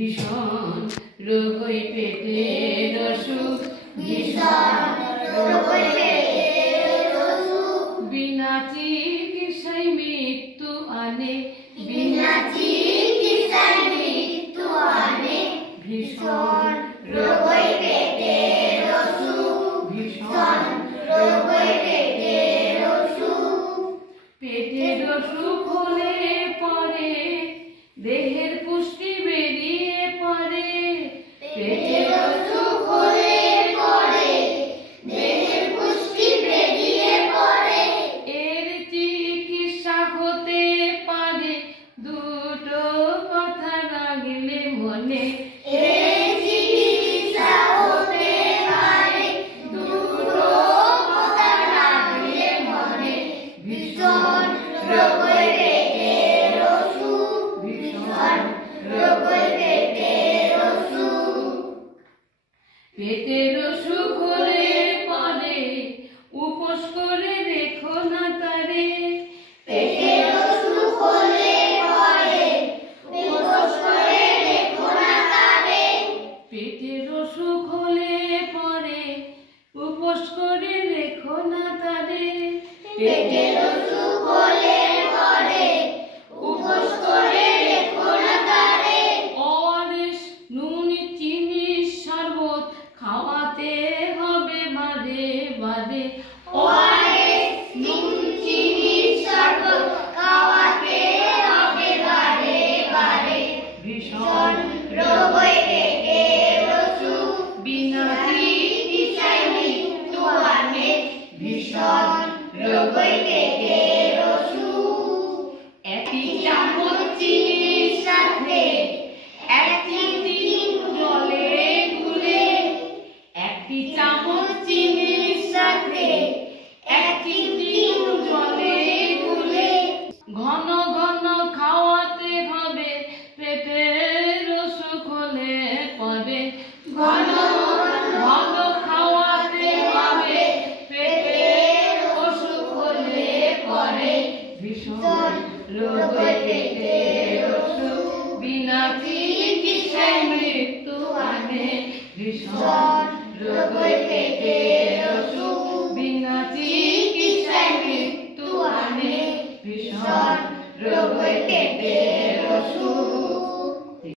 ভীষণ রোগ হই পেটের অসুখ, ভীষণ রোগ হই পেটের অসুখ, বিনা চিকিৎসায় মৃত্যু আনে, বিনা চিকিৎসায় মৃত্যু আনে। ভীষণ রোগ হই পেটের অসুখ, ভীষণ রোগ হই পেটের অসুখ। পেটের অসুখ হলে পরে দেহের পুষ্টি বেরিয়ে পড়ে, পেটের অসুখ হলে পরে দেহের পুষ্টি বেরিয়ে পড়ে। এর চিকিৎসা হতে পারে দুটো কথা রাখলে মনে, এর চিকিৎসা হতে পারে দুটো কথা রাখলে মনে। ভীষণ রোগ হই পেটের অসুখ, ভীষণ রোগ হই পেটের অসুখ। পেটের অসুখ হলে পরে উপোস করে রেখো না তারে, পেটের অসুখ হলে পরে উপোস করে রেখো না তারে। পেটের অসুখ হলে পরে উপোস করে রেখো না তারে, পেটের অসুখ হলে পরে উপোস করে রেখো না তারে। ওআরএস নুন চিনি শরবত খাওয়াতে হবে বারে বারে, ওআরএস নুন চিনি শরবত খাওয়াতে হবে বারে বারে। ভীষণ রোগ হই পেটের অসুখ, বিনা চিকিৎসায় মৃত্যু আনে। ভীষণ রোগ হই পেটের অসুখ। একটি চামচ চিনির সাথে একটি ডিম জলে গুলে, একটি চামচ চিনির সাথে একটি ডিম জলে গুলে। ঘন ঘন খাওয়াতে হবে পেটের অসুখ হলে পরে, ঘন ঘন খাওয়াতে হবে পেটের অসুখ হলে পরে। ভীষণ রোগ হই পেটের অসুখ, বিনা চিকিৎসায় মৃত্যু আনে। ভীষণ রোগ হই পেটের অসুখ, বিনা চিকিৎসায় মৃত্যু আনে। ভীষণ রোগ হই পেটের অসুখ।